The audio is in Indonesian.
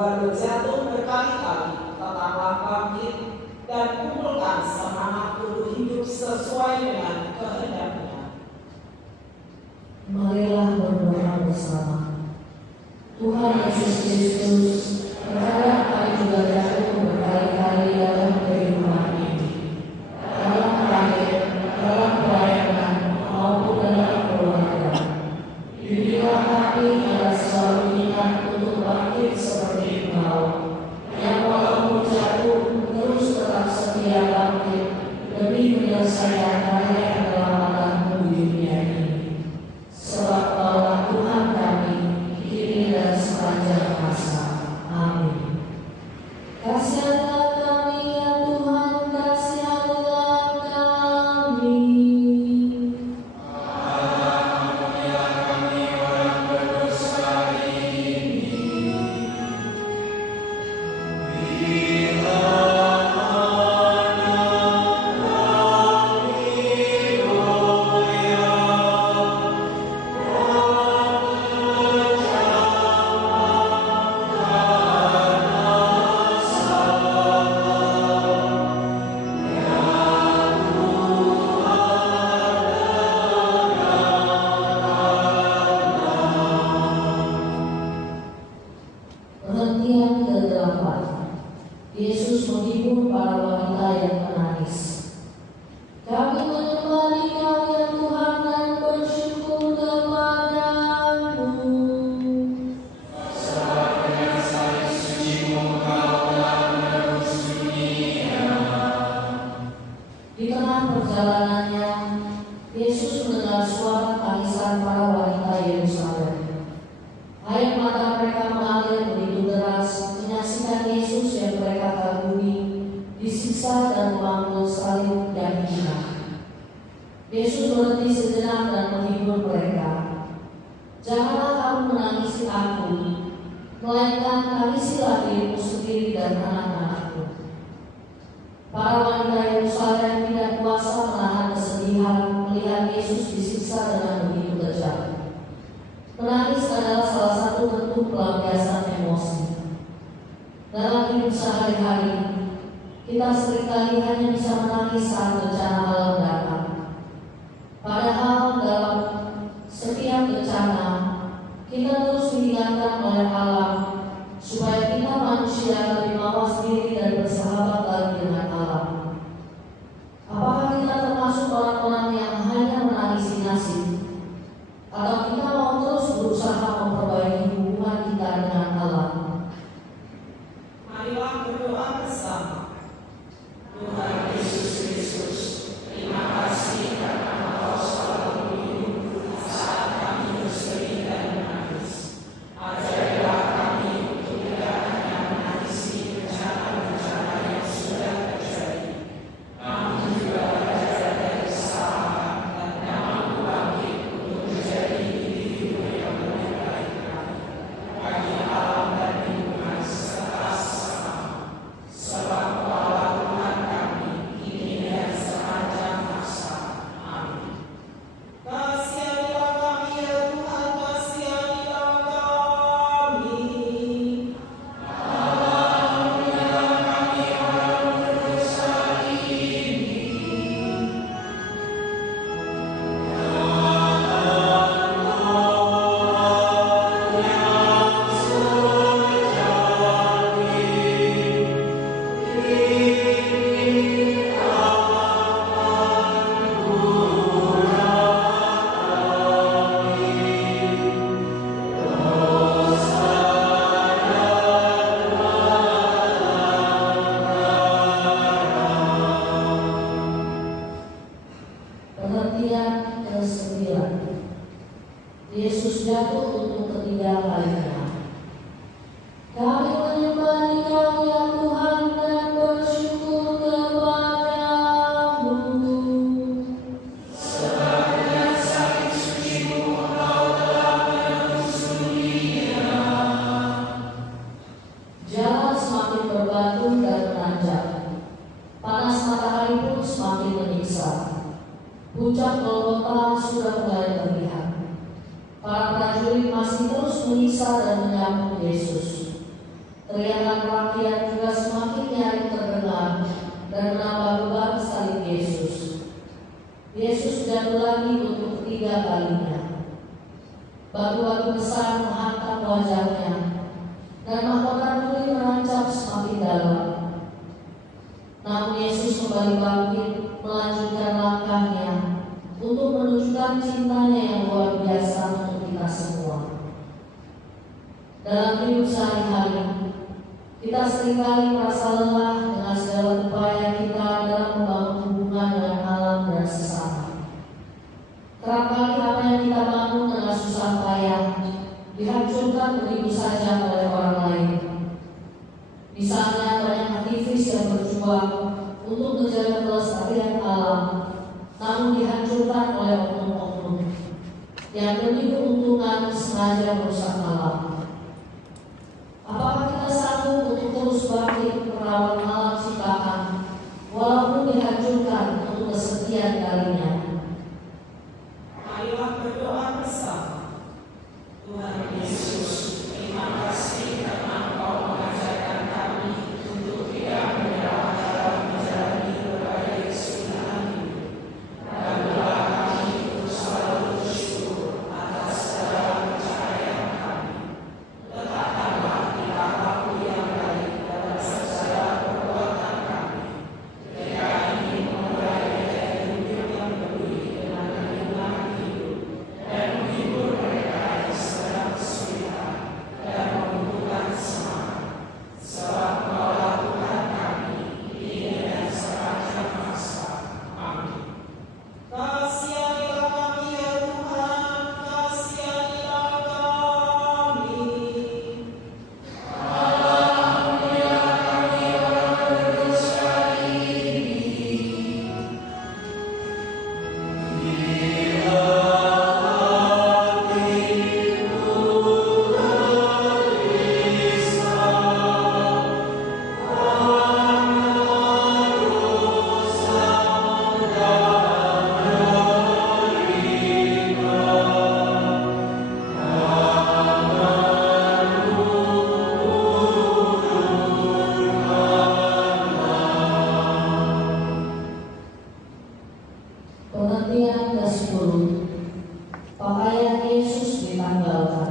baru jatuh berkali-kali, tetaplah bangkit dan kumpulkan semangat untuk hidup sesuai dengan kehendaknya. Marilah berdoa bersama. Tuhan Yesus Kristus, terkadang kami juga jatuh berkali-kali dalam kehidupan ini, dalam karir, dalam pelayanan, maupun dalam keluarga. Bimbinglah kami agar selalu ingat untuk bangkit seperti Engkau, yang walaupun jatuh terus tetap setia bangkit demi menyelesaikan karya keselamatan di dunia ini. Sebab Kaulah Tuhan kami, kini dan sepanjang masa. Amin. Kasihanlah kami ya Tuhan, kasihanlah kami. Ampunilah kami orang berdosa ini. Bila Perhentian ke-8. Yesus menghibur para wanita yang menangis. Kami menyembah Engkau ya Tuhan dan bersyukur kepadamu. sebab dengan salib suci-Mu Engkau telah menebus dunia. Di tengah perjalanannya, Yesus mendengar suara tangisan para wanita Yerusalem. Air mata mereka mengalir begitu deras menyaksikan Yesus yang mereka kagumi disiksa dan memangku salib yang hina. Yesus berhenti sejenak dan menghibur mereka. Janganlah kamu menangisi aku, melainkan tangisilah dirimu sendiri dan anak-anakku. Para wanita Yerusalem tidak kuasa menahan kesedihan melihat Yesus disiksa dengan begitu kejam. Menangis adalah salah satu bentuk pelampiasan emosi. Dalam hidup sehari-hari, kita seringkali hanya bisa menangis saat bencana alam datang. Padahal dalam setiap bencana, kita terus diingatkan oleh alam supaya kita manusia lebih mawas diri dan bersahabat lagi dengan alam. Apakah kita termasuk orang-orang yang hanya menangisi nasib? Atau kita mau terus berusaha memperbaiki hubungan kita dengan alam? Marilah berdoa bersama. Tuhan Yesus Kristus, terima kasih karena Engkau selalu melindungi saat kami bersedih dan menangis. Ajarilah kami untuk tidak hanya menangisi bencana-bencana yang sudah terjadi, namun juga belajar dari kesalahan dan mampu bangkit untuk menjadi individu yang lebih baik bagi alam dan lingkungan serta sesama. Sebab Kaulah Tuhan kami, kini dan sepanjang masa. Amin. Kasihanilah kami ya Tuhan, kasihanilah kami. Ampunilah kami orang berdosa ini. Pengertian ke-9. Yesus jatuh untuk ketiga kalinya. Kami menyembah Engkau ya Tuhan dan bersyukur kepadamu. Sebab dengan salib suci-Mu Engkau telah menebus dunia. Jalan semakin berbatu dan menanjak. Panas matahari pun semakin menyiksa. Puncak Golgota sudah mulai terlihat. Para prajurit masih terus menyiksa dan menyambut Yesus. teriakan rakyat juga semakin nyaring terdengar dan menambah beban salib Yesus. Yesus jatuh lagi untuk ketiga kalinya. Batu-batu besar menghantam wajahnya dan mahkota duri menancap semakin dalam. Namun Yesus kembali bangkit, melanjutkan langkahnya untuk menunjukkan cintanya yang luar biasa untuk kita semua. Dalam hidup sehari-hari, kita seringkali merasa lelah dengan segala upaya kita dalam membangun hubungan dengan alam dan sesama. Kerap kali apa yang kita bangun dengan susah payah dihancurkan begitu saja oleh orang lain. Misalnya banyak aktivis yang berjuang untuk menjaga kelestarian alam, namun dihancurkan oleh oknum-oknum yang demi keuntungan sengaja merusak alam. Apakah kita sanggup untuk terus bangkit merawat alam ciptaan walaupun dihancurkan untuk kesekian kalinya? Marilah berdoa bersama. Tuhan Yesus, terima kasih karena Engkau mengajarkan kami untuk tidak menyerah dalam menjalani berbagai kesulitan hidup. Dan doa kami untuk selalu bersyukur atas segala pencapaian kami. Letakkanlah tingkah-laku yang baik dalam segala perbuatan kami. Jika ingin memulai gaya hidup yang peduli dengan lingkungan hidup dan menghibur mereka yang sedang kesulitan dan membutuhkan semangat. Sebab Engkaulah Tuhan kami, ini dan sepanjang masa. Amin. Kasihanilah kami ya Tuhan, kasihanilah kami. Pengertian ke-10. Pakaian Yesus ditanggalkan.